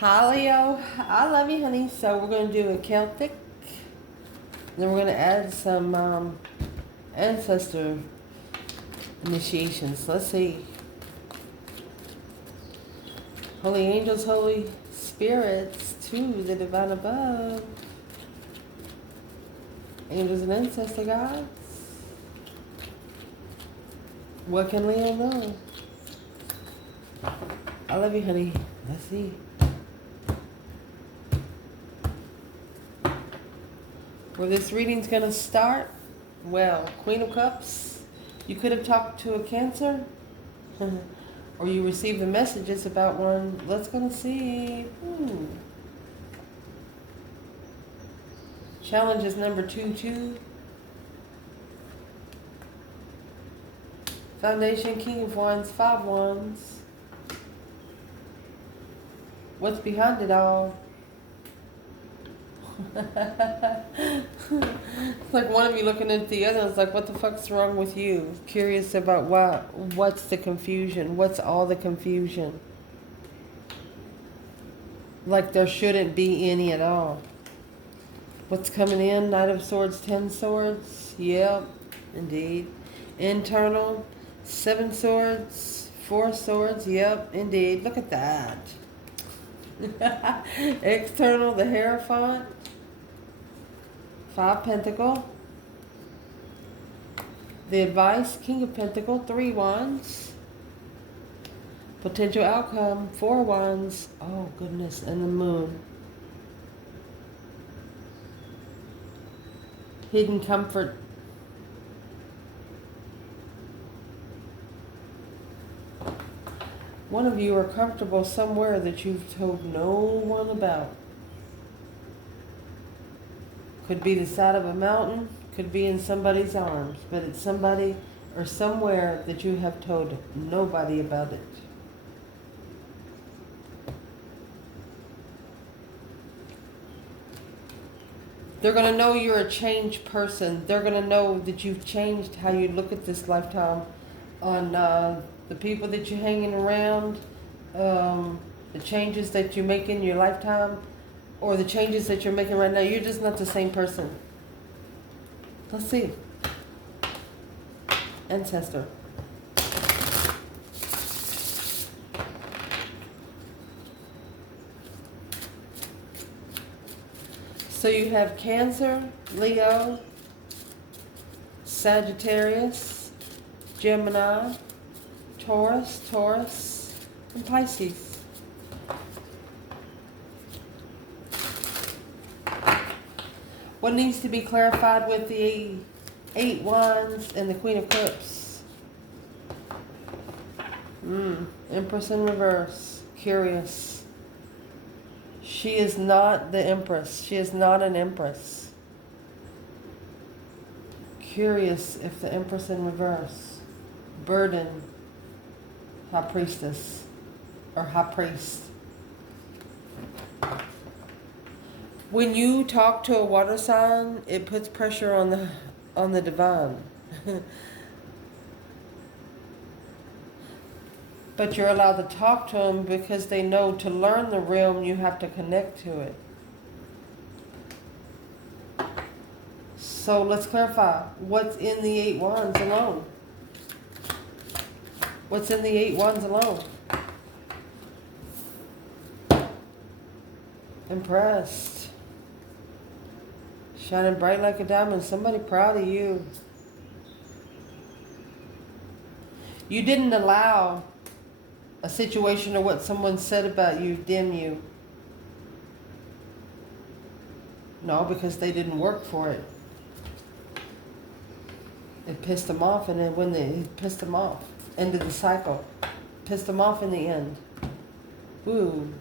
Hi Leo, I love you honey. So we're going to do a Celtic, then we're going to add some Ancestor initiations. Let's see. Holy angels, holy spirits, to the divine above. Angels and ancestor gods. What can Leo know? I love you honey. Let's see. Where this reading's going to start? Well, Queen of Cups. You could have talked to a Cancer. Or you received the messages about one. Let's go and see. Challenge is number 22. Foundation, King of Wands, 5 Wands. What's behind it all? It's like one of you looking at the other. It's like, what the fuck's wrong with you? Curious about what's the confusion? What's all the confusion? Like there shouldn't be any at all. What's coming in? Knight of Swords, 10 Swords. Yep, indeed. Internal, 7 Swords, 4 Swords. Yep, indeed. Look at that. External, the Hierophant. 5 Pentacle. The Advice, King of Pentacle, 3 Wands. Potential outcome, 4 Wands. Oh goodness, and the Moon. Hidden comfort. One of you are comfortable somewhere that you've told no one about. Could be the side of a mountain, could be in somebody's arms, but it's somebody or somewhere that you have told nobody about it. They're going to know you're a changed person. They're going to know that you've changed how you look at this lifetime on the people that you're hanging around, the changes that you make in your lifetime, or the changes that you're making right now. You're just not the same person. Let's see. Ancestor. So you have Cancer, Leo, Sagittarius, Gemini, Taurus, and Pisces. What needs to be clarified with the 8 Wands and the Queen of Cups? Empress in reverse. Curious. She is not the Empress. She is not an Empress. Curious if the Empress in reverse. Burden. High Priestess. Or High Priest. When you talk to a water sign, it puts pressure on the divine. But you're allowed to talk to them because they know to learn the realm you have to connect to it. So let's clarify. What's in the 8 Wands alone? What's in the 8 Wands alone? Impressed. Shining bright like a diamond. Somebody proud of you. You didn't allow a situation or what someone said about you dim you. No, because they didn't work for it. It pissed them off, and then when it pissed them off, ended the cycle. Pissed them off in the end. Ooh.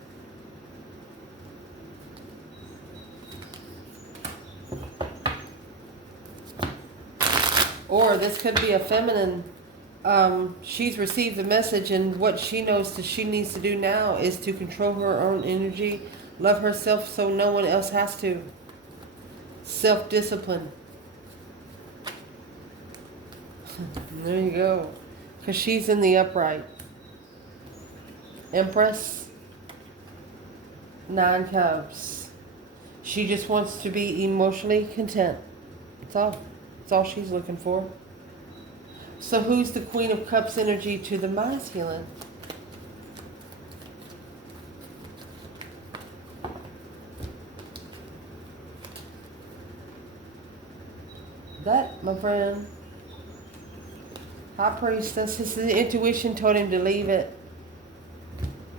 Or this could be a feminine. She's received the message, and what she knows that she needs to do now is to control her own energy, love herself so no one else has to. Self-discipline. There you go. Because she's in the upright. Empress. Nine Cups. She just wants to be emotionally content. That's all. That's all she's looking for. So who's the Queen of Cups energy to the masculine? That, my friend, High Priestess, his intuition told him to leave it,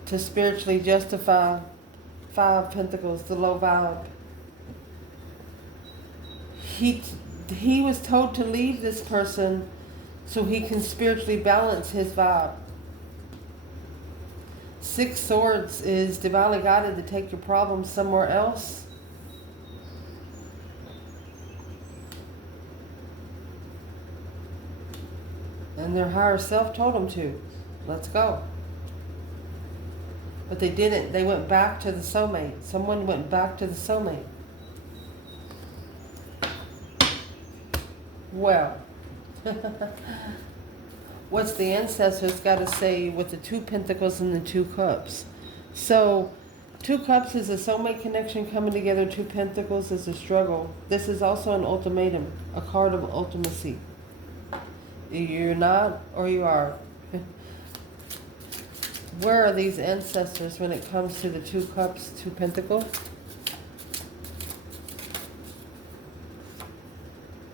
to spiritually justify Five of Pentacles, the low vibe. He was told to leave this person so he can spiritually balance his vibe. Six Swords is divinely guided to take your problems somewhere else. And their higher self told them to. Let's go. But they didn't. They went back to the soulmate. Someone went back to the soulmate. Well, what's the ancestors got to say with the Two Pentacles and the Two Cups? So, Two Cups is a soulmate connection coming together. Two Pentacles is a struggle. This is also an ultimatum, a card of ultimacy. You're not, or you are. Where are these ancestors when it comes to the Two Cups, Two Pentacles?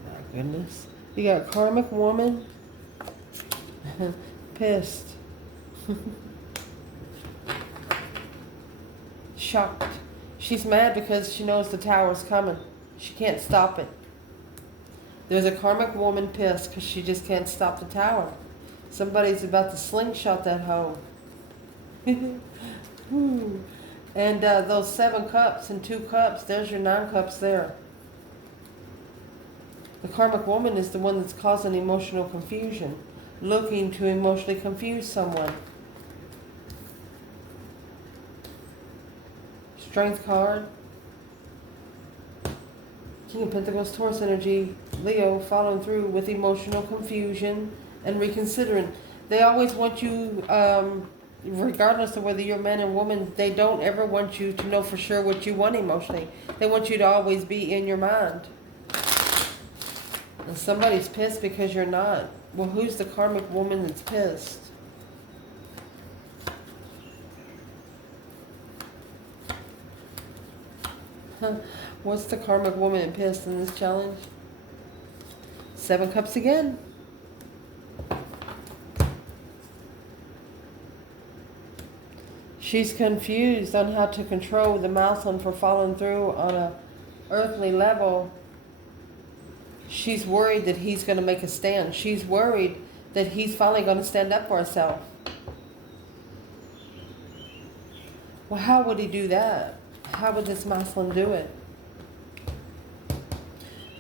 My goodness. You got karmic woman. Pissed. Shocked. She's mad because she knows the tower's coming. She can't stop it. There's a karmic woman pissed because she just can't stop the tower. Somebody's about to slingshot that hoe. And those 7 cups and 2 cups, there's your 9 cups there. The karmic woman is the one that's causing emotional confusion, looking to emotionally confuse someone. Strength card. King of Pentacles, Taurus energy, Leo, following through with emotional confusion and reconsidering. They always want you, regardless of whether you're man or woman, they don't ever want you to know for sure what you want emotionally. They want you to always be in your mind. And somebody's pissed because you're not. Well, who's the karmic woman that's pissed? What's the karmic woman pissed in this challenge? 7 cups again. She's confused on how to control the masculine for following through on a earthly level. She's worried that he's going to make a stand. She's worried that he's finally going to stand up for himself. Well, how would he do that? How would this masculine do it?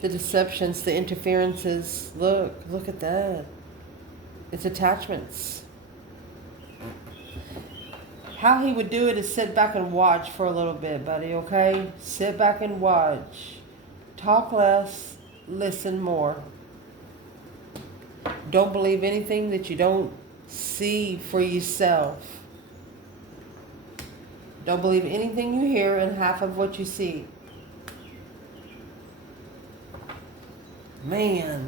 The deceptions, the interferences. Look at that. It's attachments. How he would do it is sit back and watch for a little bit, buddy, okay? Sit back and watch. Talk less, listen more. Don't believe anything that you don't see for yourself. Don't believe anything you hear and half of what you see. Man.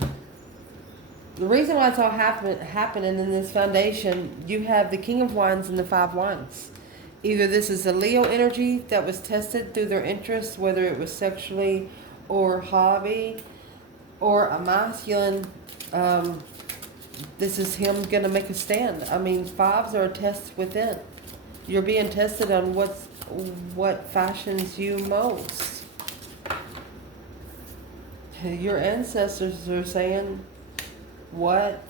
The reason why it's all happening in this foundation, you have the King of Wands and the 5 of Wands. Either this is a Leo energy that was tested through their interests, whether it was sexually or hobby, or a masculine, this is him going to make a stand. I mean, 5s are a test within. You're being tested on what fashions you most. Your ancestors are saying, what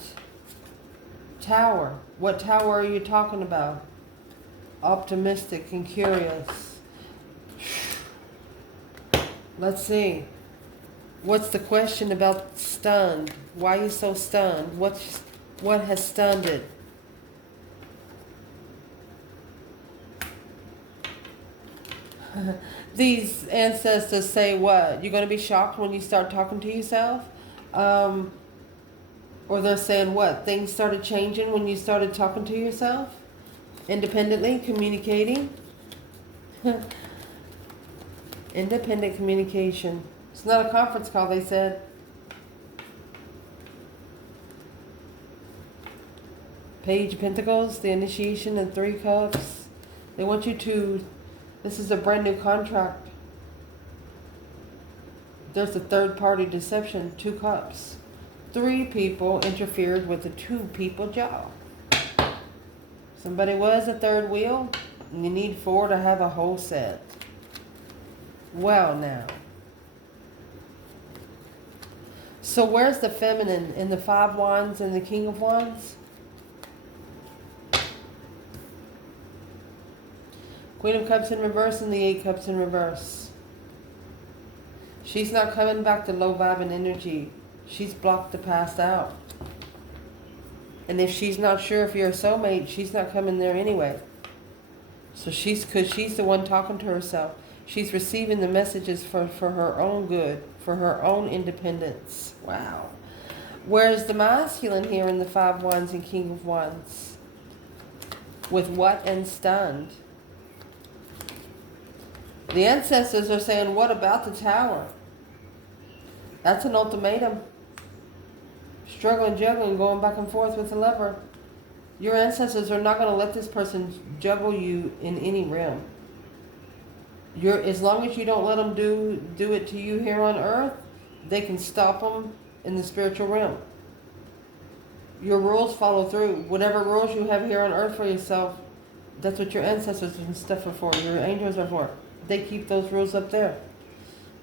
tower? What tower are you talking about? Optimistic and curious. Let's see. What's the question about stunned? Why are you so stunned? What has stunned it? These ancestors say what? You're going to be shocked when you start talking to yourself? Or they're saying what? Things started changing when you started talking to yourself? Independently, communicating? Independent communication. It's not a conference call, they said. Page of Pentacles, the initiation, and 3 cups. They want you to, this is a brand new contract. There's a third party deception, 2 cups. 3 people interfered with the 2 people job. Somebody was a third wheel, and you need 4 to have a whole set. Well now. So where's the feminine in the 5 wands and the King of Wands? Queen of Cups in reverse and the 8 cups in reverse. She's not coming back to low vibing energy. She's blocked the past out. And if she's not sure if you're a soulmate, she's not coming there anyway. So because she's the one talking to herself. She's receiving the messages for her own good, for her own independence. Wow. Where's the masculine here in the 5 wands and King of Wands? With what and stunned? The ancestors are saying, what about the Tower? That's an ultimatum. Struggling, juggling, going back and forth with the Lover. Your ancestors are not going to let this person juggle you in any realm. As long as you don't let them do it to you here on earth, they can stop them in the spiritual realm. Your rules follow through. Whatever rules you have here on earth for yourself, that's what your ancestors and stuff are for. Your angels are for. They keep those rules up there.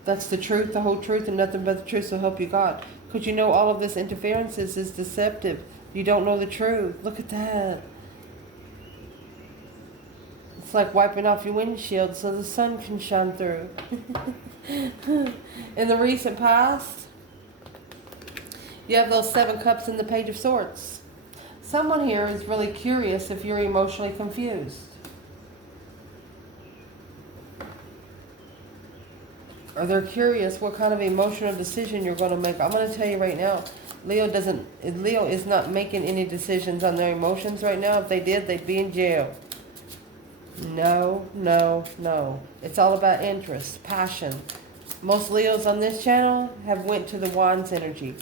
That's the truth, the whole truth, and nothing but the truth, so help you God. Because you know all of this interference is deceptive. You don't know the truth. Look at that. It's like wiping off your windshield so the sun can shine through. In the recent past, you have those 7 cups in the Page of Swords. Someone here is really curious if you're emotionally confused. Or they're curious what kind of emotional decision you're going to make. I'm going to tell you right now, Leo is not making any decisions on their emotions right now. If they did, they'd be in jail. No, no, no. It's all about interest, passion. Most Leos on this channel have went to the Wands energy.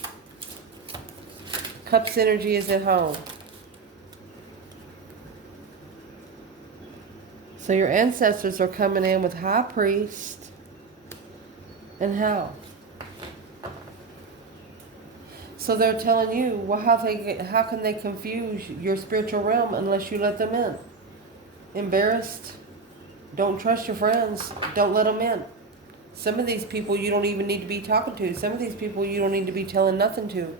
Cups energy is at home. So your ancestors are coming in with High Priest and Hell. So they're telling you, well, how can they confuse your spiritual realm unless you let them in? Embarrassed? Don't trust your friends. Don't let them in. Some of these people you don't even need to be talking to. Some of these people you don't need to be telling nothing to.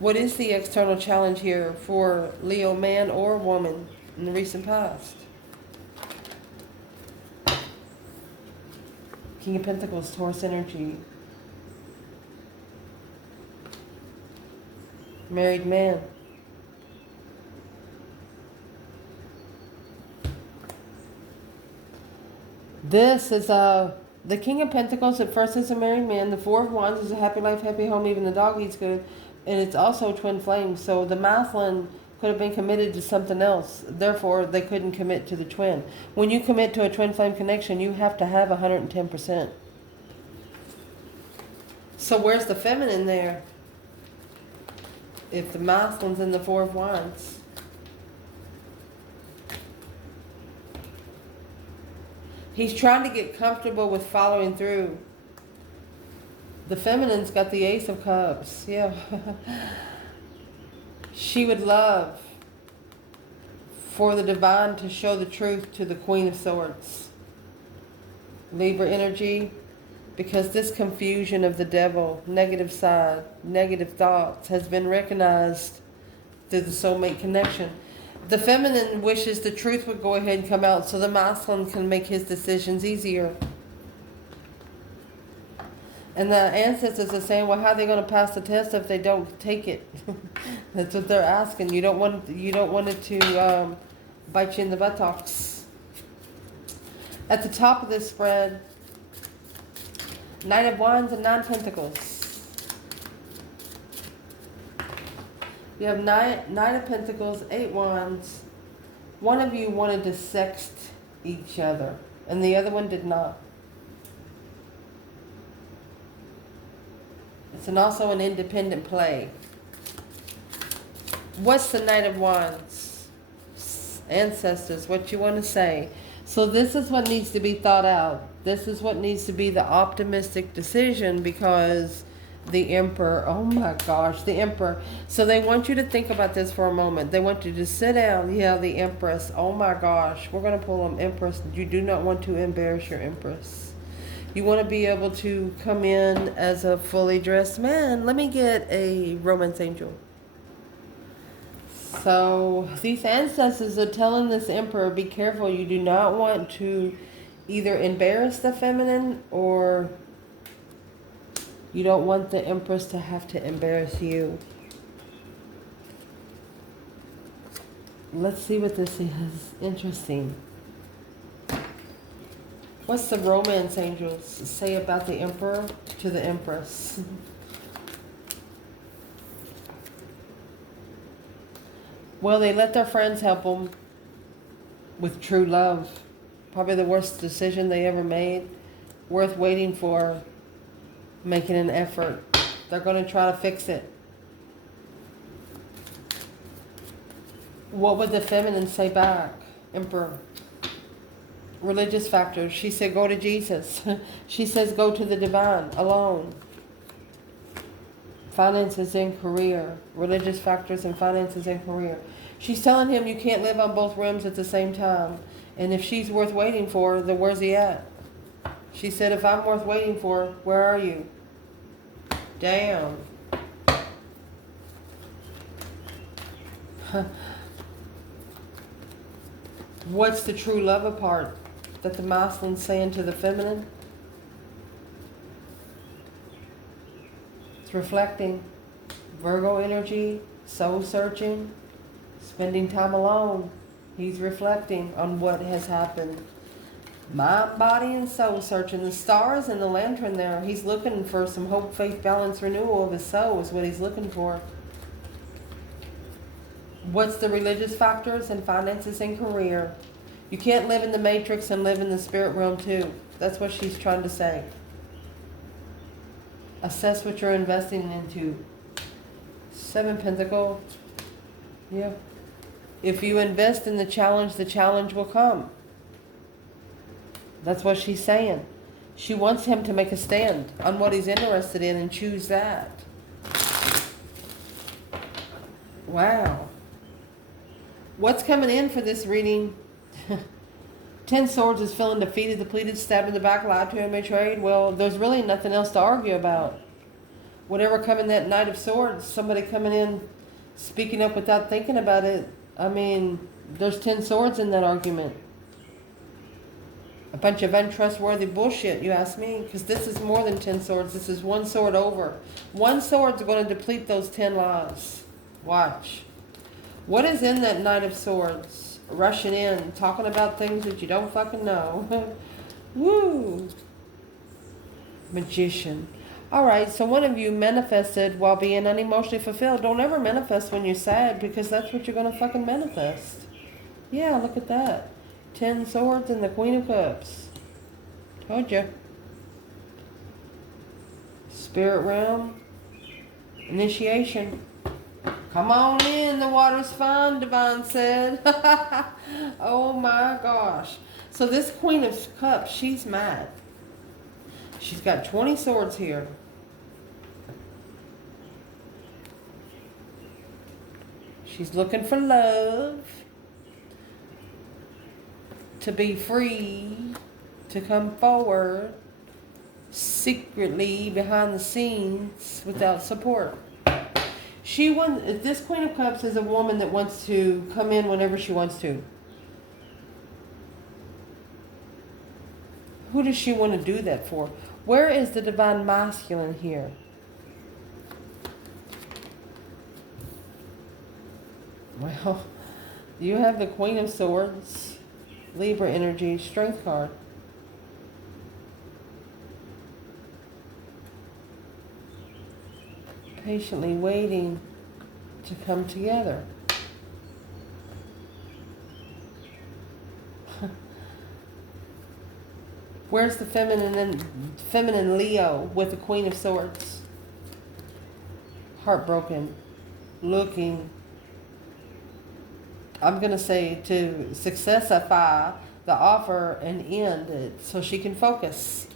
What is the external challenge here for Leo man or woman in the recent past? King of Pentacles, Taurus energy. Married man. This is the King of Pentacles. At first is a married man. The 4 of Wands is a happy life, happy home. Even the dog eats good. And it's also twin flames. So the masculine could have been committed to something else. Therefore, they couldn't commit to the twin. When you commit to a twin flame connection, you have to have 110%. So where's the feminine there? If the masculine's in the 4 of Wands. He's trying to get comfortable with following through. The feminine's got the Ace of Cups. Yeah. She would love for the divine to show the truth to the Queen of Swords. Libra energy. Because this confusion of the devil, negative side, negative thoughts, has been recognized through the soulmate connection. The feminine wishes the truth would go ahead and come out so the masculine can make his decisions easier. And the ancestors are saying, well, how are they going to pass the test if they don't take it? That's what they're asking. You don't want it to bite you in the buttocks. At the top of this spread, Knight of Wands and 9 Pentacles. You have Knight of Pentacles, 8 Wands. One of you wanted to sext each other. And the other one did not. It's also an independent play. What's the Knight of Wands? Ancestors, what you want to say. So this is what needs to be thought out. This is what needs to be the optimistic decision, because the Emperor, oh my gosh, the Emperor. So they want you to think about this for a moment. They want you to sit down. Yeah, the Empress. Oh my gosh, we're going to pull them Empress. You do not want to embarrass your Empress. You want to be able to come in as a fully dressed man. Let me get a romance angel. So these ancestors are telling this Emperor, be careful. You do not want to either embarrass the feminine, or you don't want the Empress to have to embarrass you. Let's see what this is. Interesting. What's the romance angels say about the Emperor to the Empress? Well, they let their friends help them with true love. Probably the worst decision they ever made. Worth waiting for. Making an effort. They're going to try to fix it. What would the feminine say back? Emperor. Religious factors. She said, go to Jesus. She says, go to the divine alone. Finances and career. Religious factors and finances and career. She's telling him you can't live on both rims at the same time. And if she's worth waiting for, then where's he at? She said, if I'm worth waiting for, where are you? Damn. What's the true love apart that the masculine's saying to the feminine? It's reflecting. Virgo energy, soul searching, spending time alone. He's reflecting on what has happened. Mind, body, and soul searching. The stars and the lantern there. He's looking for some hope, faith, balance, renewal of his soul is what he's looking for. What's the religious factors and finances and career? You can't live in the matrix and live in the spirit realm too. That's what she's trying to say. Assess what you're investing into. 7 Pentacles. Yeah. If you invest in the challenge will come. That's what she's saying. She wants him to make a stand on what he's interested in and choose that. Wow. What's coming in for this reading? 10 Swords is feeling defeated, depleted, stabbed in the back, lied to and betrayed. Well, there's really nothing else to argue about. Whatever coming that Knight of Swords, somebody coming in, speaking up without thinking about it. I mean, there's 10 swords in that argument. A bunch of untrustworthy bullshit, you ask me. Because this is more than 10 swords. This is one sword over. One sword's going to deplete those 10 lies. Watch. What is in that Knight of Swords? Rushing in, talking about things that you don't fucking know. Woo! Magician. Alright, so one of you manifested while being unemotionally fulfilled. Don't ever manifest when you're sad, because that's what you're going to fucking manifest. Yeah, look at that. 10 Swords and the Queen of Cups. Told you. Spirit realm. Initiation. Come on in, the water's fine, Divine said. Oh my gosh. So this Queen of Cups, she's mad. She's got 20 swords here. She's looking for love. To be free. To come forward. Secretly behind the scenes without support. This Queen of Cups is a woman that wants to come in whenever she wants to. Who does she want to do that for? Where is the Divine Masculine here? Well, you have the Queen of Swords, Libra energy, Strength card. Patiently waiting to come together. Where's the feminine Leo with the Queen of Swords? Heartbroken, looking, I'm going to say, to successify the offer and end it so she can focus.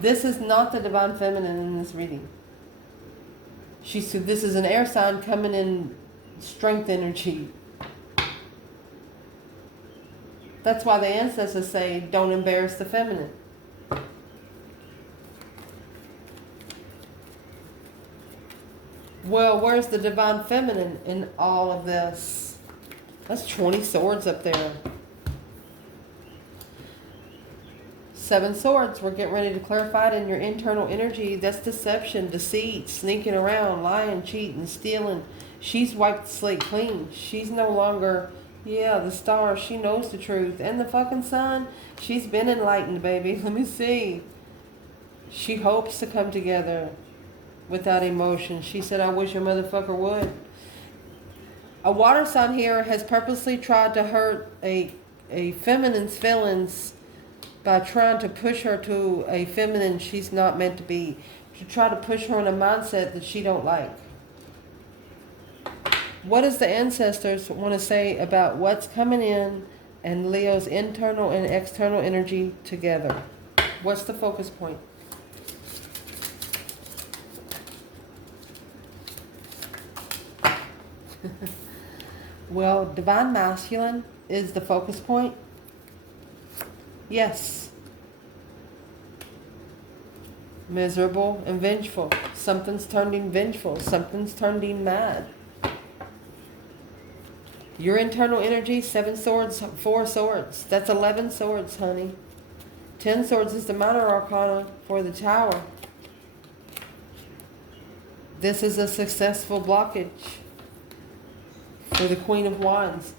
This is not the divine feminine in this reading. This is an air sign coming in strength energy. That's why the ancestors say, don't embarrass the feminine. Well, where's the divine feminine in all of this? That's 20 swords up there. 7 swords. We're getting ready to clarify it in your internal energy. That's deception, deceit, sneaking around, lying, cheating, stealing. She's wiped the slate clean. She's no longer, yeah, the star. She knows the truth. And the fucking sun, she's been enlightened, baby. Let me see. She hopes to come together without emotion. She said, I wish a motherfucker would. A water sign here has purposely tried to hurt a feminine's feelings by trying to push her to a feminine she's not meant to be. To try to push her in a mindset that she don't like. What does the ancestors want to say about what's coming in and Leo's internal and external energy together? What's the focus point? Well, divine masculine is the focus point. Yes. Miserable and vengeful. Something's turning vengeful. Something's turning mad. Your internal energy, 7 swords, 4 swords. That's 11 swords, honey. 10 swords is the minor arcana for the tower. This is a successful blockage for the Queen of Wands.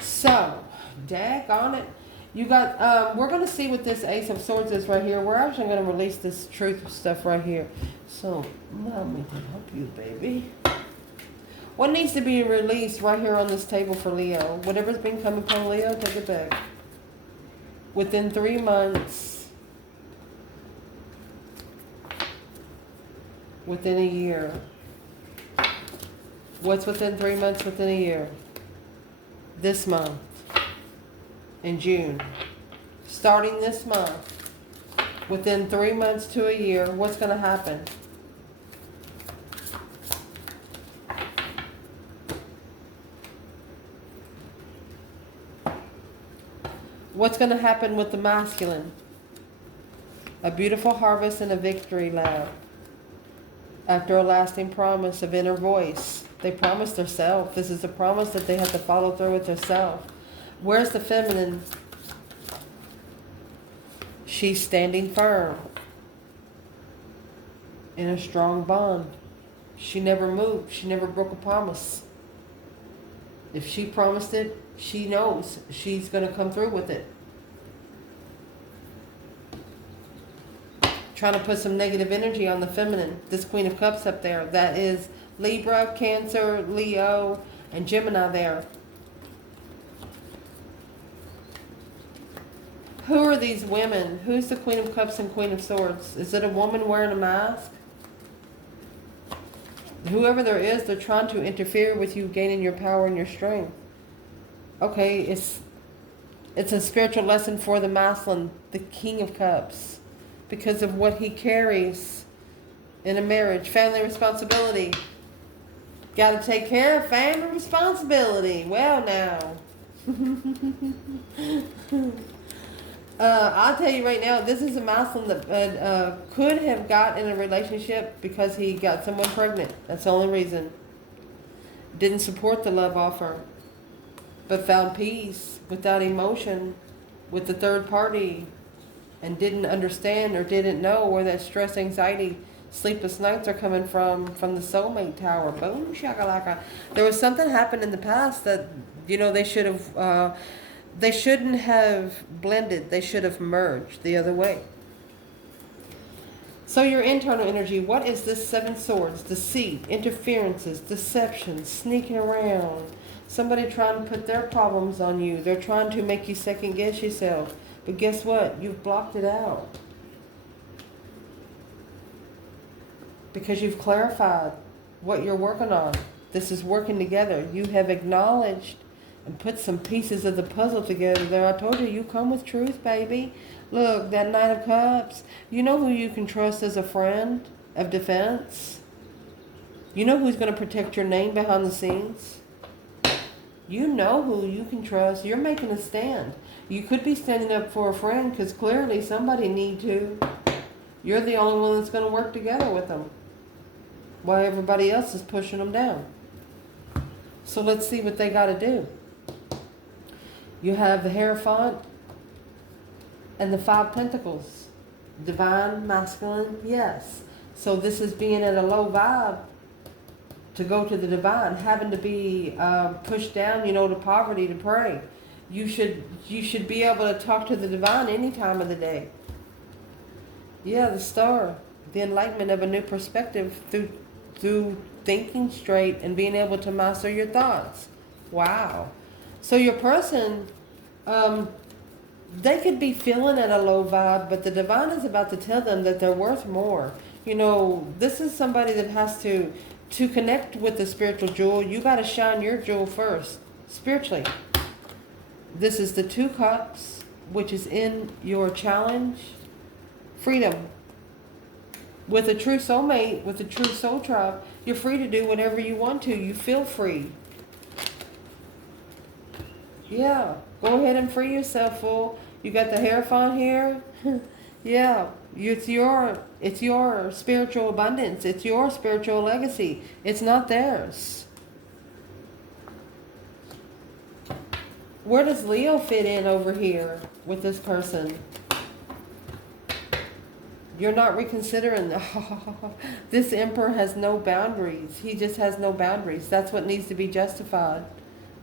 So, daggone it. You got, we're going to see what this Ace of Swords is right here. We're actually going to release this truth stuff right here. So, allow me to help you, baby. What needs to be released right here on this table for Leo? Whatever's been coming from Leo, take it back. Within 3 months. Within a year. What's within 3 months, within a year? This month. In June. Starting this month. Within 3 months to a year, what's going to happen? What's going to happen with the masculine? A beautiful harvest and a victory lap. After a lasting promise of inner voice. They promised themselves. This is a promise that they have to follow through with themselves. Where's the feminine? She's standing firm. In a strong bond. She never moved. She never broke a promise. If she promised it, she knows she's going to come through with it. Trying to put some negative energy on the feminine. This Queen of Cups up there. That is Libra, Cancer, Leo, and Gemini there. Who are these women? Who's the Queen of Cups and Queen of Swords? Is it a woman wearing a mask? Whoever there is, they're trying to interfere with you gaining your power and your strength. Okay, it's a spiritual lesson for the masculine, the King of Cups, because of what he carries in a marriage. Family responsibility. Got to take care of family responsibility. Well, now. I'll tell you right now, this is a masculine that could have got in a relationship because he got someone pregnant. That's the only reason. Didn't support the love offer, but found peace without emotion with the third party and didn't understand or didn't know where that stress, anxiety, sleepless nights are coming from the soulmate tower. Boom, shakalaka. There was something happened in the past that, you know, they shouldn't have blended. They should have merged the other way. So your internal energy, what is this 7 swords? Deceit, interferences, deception, sneaking around. Somebody trying to put their problems on you. They're trying to make you second guess yourself. But guess what? You've blocked it out. Because you've clarified what you're working on. This is working together. You have acknowledged and put some pieces of the puzzle together there. I told you, you come with truth, baby. Look, that Knight of Cups. You know who you can trust as a friend of defense? You know who's going to protect your name behind the scenes? You know who you can trust. You're making a stand. You could be standing up for a friend because clearly somebody need to. You're the only one that's going to work together with them while everybody else is pushing them down. So let's see what they got to do. You have the Hierophant and the Five Pentacles. Divine, masculine, yes. So this is being at a low vibe to go to the divine, having to be pushed down, to poverty to pray. You should be able to talk to the divine any time of the day. Yeah, the Star, the enlightenment of a new perspective through thinking straight and being able to master your thoughts. Wow. So your person, they could be feeling at a low vibe, but the divine is about to tell them that they're worth more. This is somebody that has to connect with the spiritual jewel. You got to shine your jewel first, spiritually. This is the Two Cups, which is in your challenge. Freedom. With a true soulmate, with a true soul tribe, you're free to do whatever you want to. You feel free. Yeah. Go ahead and free yourself, fool. You got the Hierophant here. Yeah. It's your spiritual abundance. It's your spiritual legacy. It's not theirs. Where does Leo fit in over here with this person? You're not reconsidering. This Emperor has no boundaries. He just has no boundaries. That's what needs to be justified.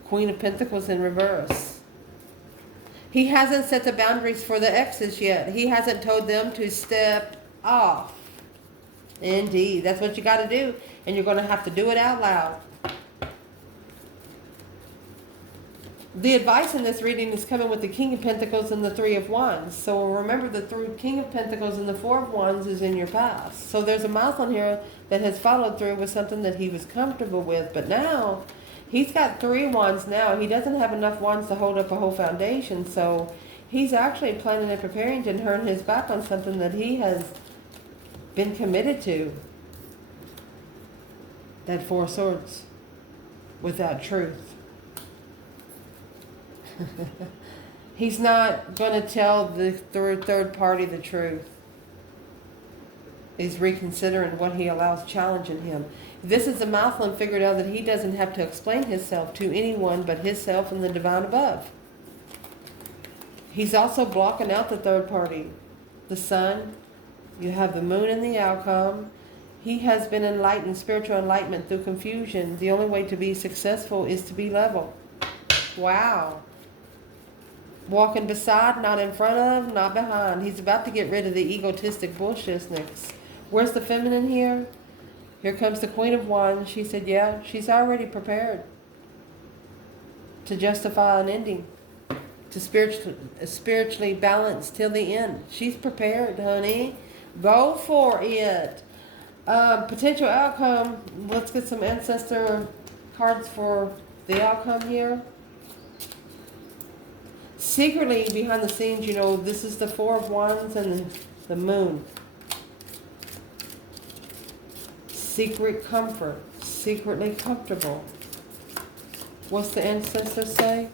Queen of Pentacles in reverse. He hasn't set the boundaries for the exes yet. He hasn't told them to step off. Indeed. That's what you got to do. And you're going to have to do it out loud. The advice in this reading is coming with the King of Pentacles and the Three of Wands. So remember, the King of Pentacles and the Four of Wands is in your past. So there's a mouth on here that has followed through with something that he was comfortable with. But now, he's got 3 wands now. He doesn't have enough wands to hold up a whole foundation. So he's actually planning and preparing to turn his back on something that he has been committed to. That 4 of Swords without truth. He's not going to tell the third party the truth. He's reconsidering what he allows challenging him. This is a Mouthlin figured out that he doesn't have to explain himself to anyone but himself and the divine above. He's also blocking out the third party. The Sun, you have the Moon and the outcome. He has been enlightened, spiritual enlightenment through confusion. The only way to be successful is to be level. Wow. Walking beside, not in front of, not behind. He's about to get rid of the egotistic bullshitness. Where's the feminine here? Here comes the Queen of Wands. She said, yeah, she's already prepared to justify an ending, to spiritually balance till the end. She's prepared, honey. Go for it. Potential outcome. Let's get some Ancestor cards for the outcome here. Secretly, behind the scenes, this is the Four of Wands and the Moon. Secret comfort. Secretly comfortable. What's the Ancestor say?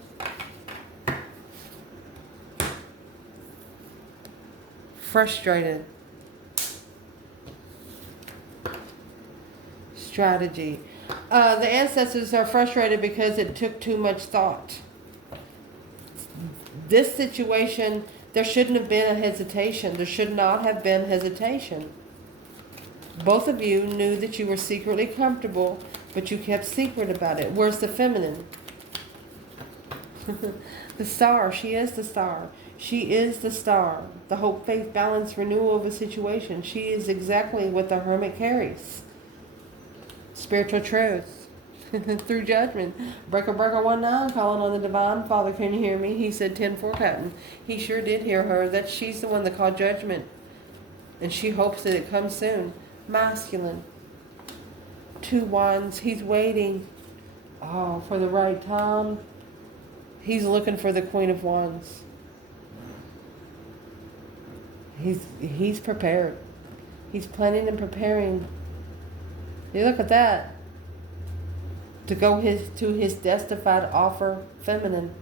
Frustrated. Strategy. The Ancestors are frustrated because it took too much thought. This situation, there shouldn't have been a hesitation. There should not have been hesitation. Both of you knew that you were secretly comfortable, but you kept secret about it. Where's the feminine? The Star. She is the Star. She is the Star. The hope, faith, balance, renewal of a situation. She is exactly what the Hermit carries. Spiritual truth. through judgment. Breaker 19 calling on the divine. Father, can you hear me? He said 10-4 Captain. He sure did hear her. That she's the one that called judgment. And she hopes that it comes soon. Masculine. 2 Wands. He's waiting. Oh, for the right time. He's looking for the Queen of Wands. He's prepared. He's planning and preparing. You look at that. To go to his destified offer feminine.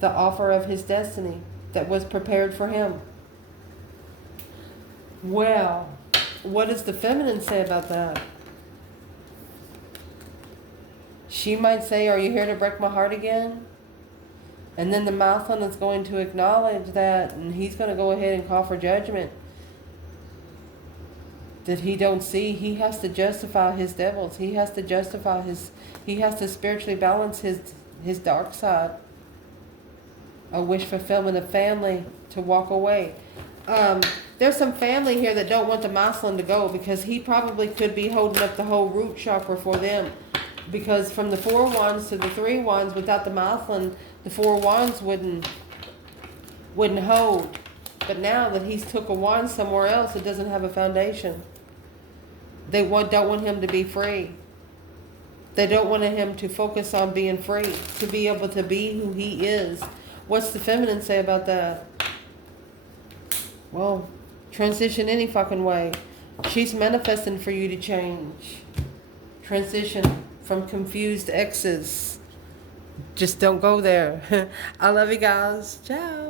The offer of his destiny that was prepared for him. Well, what does the feminine say about that? She might say, are you here to break my heart again? And then the masculine is going to acknowledge that, and he's going to go ahead and call for judgment. That he don't see. He has to justify his devils. He has to justify he has to spiritually balance his dark side. A wish fulfillment of family to walk away. There's some family here that don't want the masculine to go because he probably could be holding up the whole root chakra for them. Because from the 4 Wands to the 3 Wands, without the masculine, the 4 Wands wouldn't hold. But now that he's took a wand somewhere else, it doesn't have a foundation. They don't want him to be free. They don't want him to focus on being free, to be able to be who he is. What's the feminine say about that? Well, transition any fucking way. She's manifesting for you to change. Transition from confused exes. Just don't go there. I love you guys. Ciao.